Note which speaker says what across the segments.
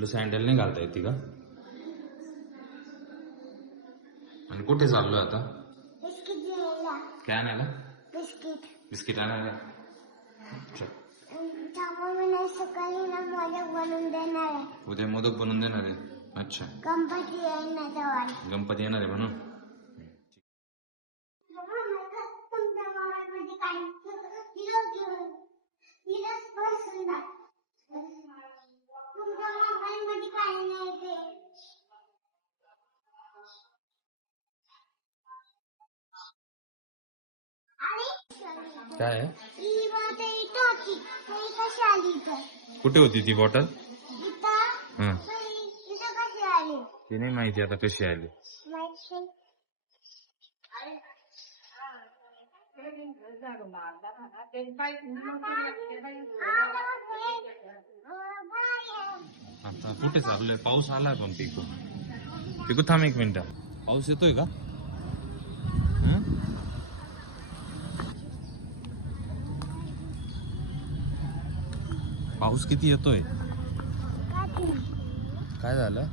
Speaker 1: तुला सँडल नाही घालता येते का आणि कुठे चाललोय आता? काय आणायला?
Speaker 2: बिस्किट.
Speaker 1: बिस्किट आणायला.
Speaker 2: सकाळी ना मोदक बनवून देणार आहे.
Speaker 1: उद्या मोदक बनवून देणार आहे. अच्छा.
Speaker 2: गणपती
Speaker 1: गणपती येणार आहे म्हणून? काय आहे?
Speaker 2: बात इथं होती. कशी आली इथं.
Speaker 1: कुठे होती ती बॉटल हा.
Speaker 2: आली?
Speaker 1: ती नाही माहिती आता कशी आली. आता कुठे चाललोय? पाऊस आलाय पण पिकू पिकू थांब एक मिनिट. पाऊस येतोय का? पाऊस किती येतोय? काय झालं?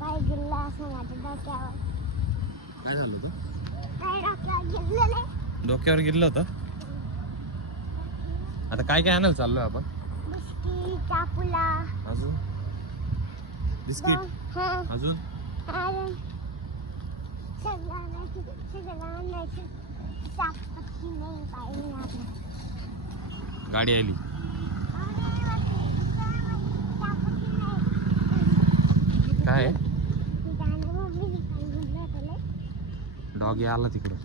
Speaker 2: काय गिल्ला असं
Speaker 1: काय झालं होतं?
Speaker 2: काय डोक्यावर गिरलं
Speaker 1: डोक्यावर होतं? आता काय काय आणायला चाललोय आपण? अजून? बिस्किट?
Speaker 2: हा
Speaker 1: अजून गाडी आली. काय? डॉगी आला तिकडं.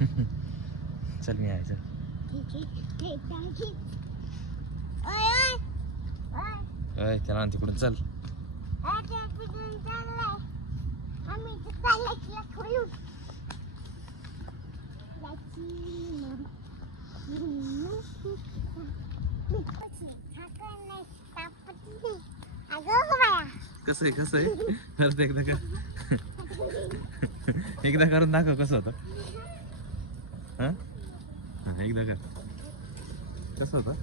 Speaker 1: चल मी
Speaker 2: ठीक आहे
Speaker 1: चल. त्याला तिकडून चल.
Speaker 2: अरे आम्ही तर चाललंय तिला खोलू याची मम- झाकण नाही, तापती नाही. अगं बाया
Speaker 1: कसं आहे कसं आहे? परत एकदा कर. एकदा करून दाखव कसं होतं. हां? हां एकदा कर. कसं होतं?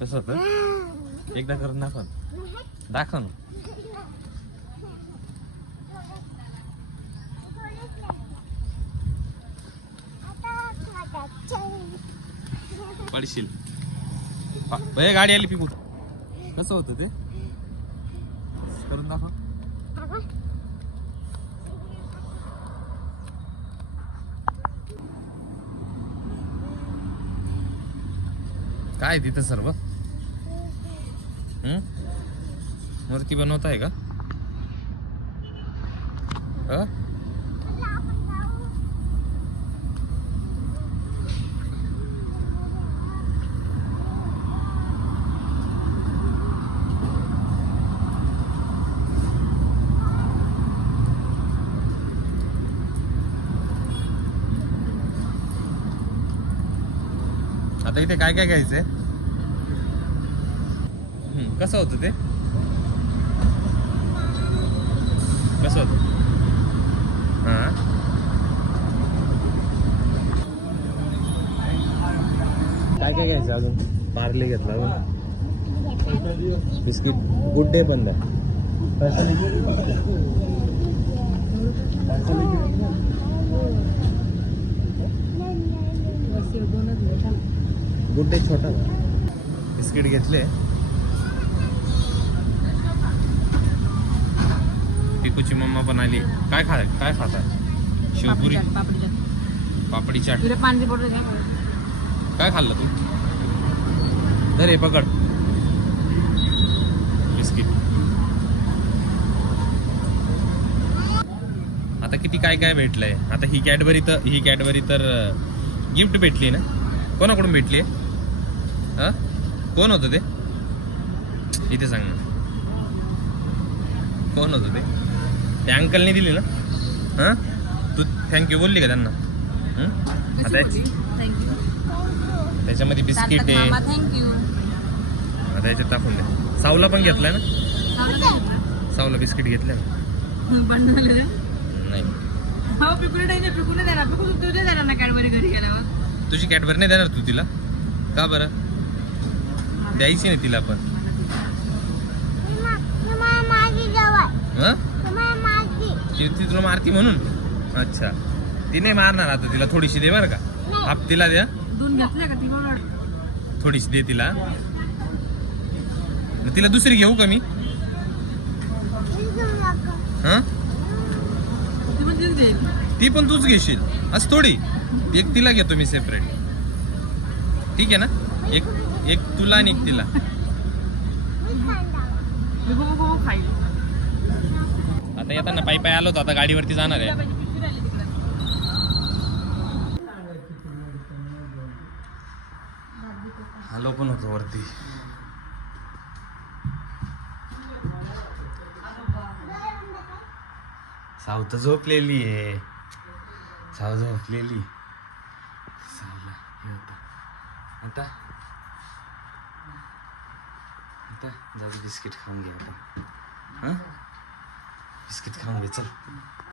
Speaker 1: कसं होतं? एकदा करून दाखव. दाखव ना. पडशील. गाडी आली पिकून. कसं होतं ते? करून दाखव. काय आहे तिथं सर्व? मूर्ती बनवत आहे का आता इथे काय काय घ्यायचंय? हं, कसं होतं ते? कसं होतं? हां? काय काय घ्यायचं अजून? पार्ले घेतला अजून? बिस्किट? गुड डे बंद आहे गुड डे छोटा बिस्किट घेतले. पिकूची मम्मा पण आली. काय खा काय खातात शेवपुरी?
Speaker 3: पापडी चाट.
Speaker 1: काय खाल्लं तू? दर हे पकड. बिस्किट. आता किती काय काय भेटलंय? आता ही कॅडबरी तर ही कॅडबरी तर गिफ्ट भेटली ना? कोणाकडून भेटली? हा कोण होतं ते? इथे सांग ना. कोण होतं ते? त्या अंकलने दिली ना? हा? तू थँक्यू बोलली का त्यांना? आता त्याच्यामध्ये बिस्किट आहे. आता याच्यात टाकून दे. सावला पण घेतलाय ना? सावला बिस्किट घेतलं.
Speaker 3: रे.
Speaker 1: नाही.
Speaker 3: हो पिकुले नाही पिकुले देणार. पिकुले तू दे देणार ना कॅडबरी घरी गेल्यावर?
Speaker 1: तुझी कॅटबर नाही देणार तू तिला? का बरं? द्यायची नाही तिला पण. हं? ती तुला मारती म्हणून? अच्छा. ती नाही मारणार आता तिला. थोडीशी दे बरं का. हाफ तिला द्या. थोडीशी दे तिला. तिला दुसरी घेऊ का मी. हं?
Speaker 3: ती पण तूच
Speaker 1: घेशील. असं थोडी. एक तिला घेतो मी सेपरेट ठीक आहे ना? एक एक तुला निघतीला तिला. आता येताना पायी पायी आलो आता गाडीवरती जाणार आहे. हॅलो पण होतो वरती. सावत झोपलेली आहे. साव झोपलेली. सावला आता? आता जाऊ बिस्किट खाऊन घे आता. हां? बिस्किट खाऊन घे चल.